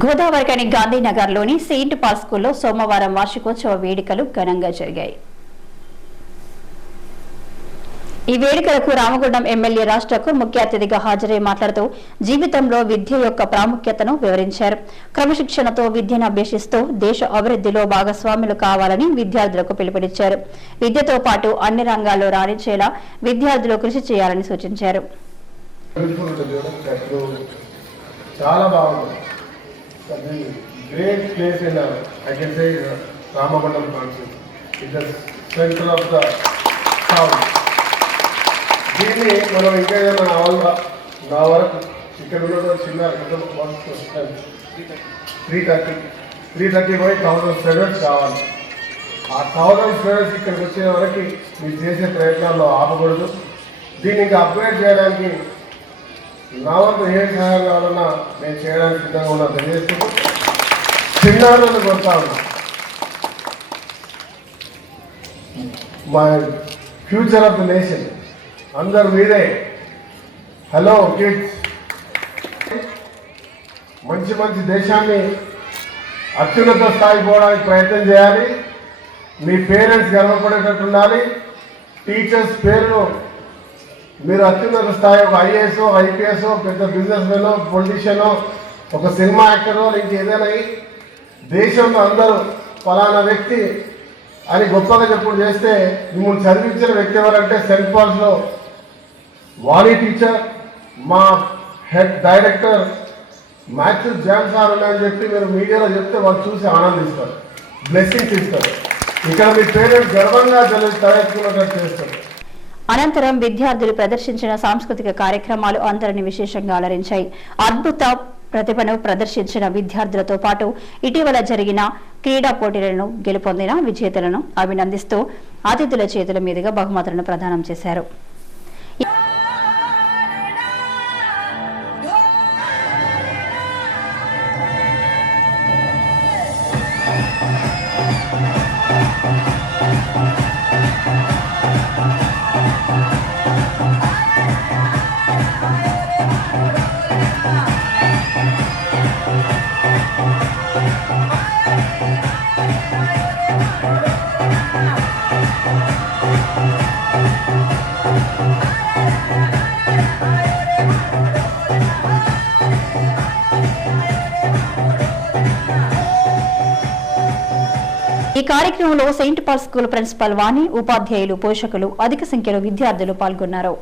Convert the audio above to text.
Godavarikhani గాంధీనగర్లోని saint Paul స్కూల్లో సోమవారం వార్షికోత్సవ వేడుకలు ఘనంగా జరిగాయి. ఈ వేడుకలకు రామగుండం ఎమ్మెల్యే రాష్ట్రకు ముఖ్య అతిథిగా హాజరై మాట్లాడుతూ జీవితంలో విద్య యొక్క ప్రాముఖ్యతను వివరించారు. క్రమశిక్షణతో విద్యను అభ్యసిస్తూ దేశ అభివృద్ధిలో భాగస్వాములు కావాలని విద్యార్థులకు పిలుపునిచ్చారు. విద్యతో పాటు అన్ని రంగాల్లో రాణించేలా విద్యార్థులు కృషి చేయాలని సూచించారు. చాలా బాగుంది. Great place in I can say Ramagundam concept it the of the దీన్ని మనం ఇంకా ఏదైనా కావాలా? నా వరకు ఇక్కడ ఉన్న చిన్న త్రీ థర్టీ త్రీ థర్టీ పోయి థౌసండ్ స్టూడెంట్స్ కావాలి. ఆ థౌసండ్ స్టూడెంట్స్ ఇక్కడికి వచ్చే వరకు మీరు చేసే ప్రయత్నాల్లో ఆపకూడదు. దీన్ని ఇంకా అప్గ్రేడ్ చేయడానికి నా వరకు ఏ సహాయం కావాలన్నా నేను చేయడానికి సిద్ధంగా ఉన్నా. తెలియజేస్తూ చిన్నారులను కొడతా ఉన్నా. మా ఫ్యూచర్ ఆఫ్ ద నేషన్ అందరు మీరే హలో కిడ్స్ మంచి మంచి దేశాన్ని అత్యున్నత స్థాయికి పోవడానికి ప్రయత్నం చేయాలి. మీ పేరెంట్స్ గర్వపడేటట్టు ఉండాలి. టీచర్స్ పేరును మీరు అత్యున్నత స్థాయి ఒక ఐఏఎస్ ఐపీఎస్ పెద్ద బిజినెస్ మెన్ పొలిటీషియన్ ఒక సినిమా యాక్టరో ఇంకా ఏదైనా దేశంలో అందరూ ఫలానా వ్యక్తి అని గొప్పగా చెప్పుడు చేస్తే మిమ్మల్ని చదివించిన వ్యక్తి ఎవరంటే సెంట్ పాల్స్లో వాణి టీచర్ మా హెడ్ డైరెక్టర్ మ్యాథ్స్ జామ్ సార్ ఉన్నాయని చెప్పి మీరు మీడియాలో చెప్తే వాళ్ళు చూసి ఆనందిస్తారు బ్లెస్సింగ్స్ ఇస్తారు. ఇక్కడ మీ పేరెంట్స్ గర్వంగా చదివి తయారు చేస్తారు. అనంతరం విద్యార్థులు ప్రదర్శించిన సాంస్కృతిక కార్యక్రమాలు అందరిని విశేషంగా అలరించాయి. అద్భుత ప్రతిభను ప్రదర్శించిన విద్యార్థులతో పాటు ఇటీవల జరిగిన క్రీడా పోటీలను గెలుపొందిన విజేతలను అభినందిస్తూ అతిథుల చేతుల మీదుగా బహుమతులను ప్రదానం చేశారు. ఈ కార్యక్రమంలో Saint Paul school principal Vani ఉపాధ్యాయులు పోషకులు అధిక సంఖ్యలో విద్యార్థులు పాల్గొన్నారు.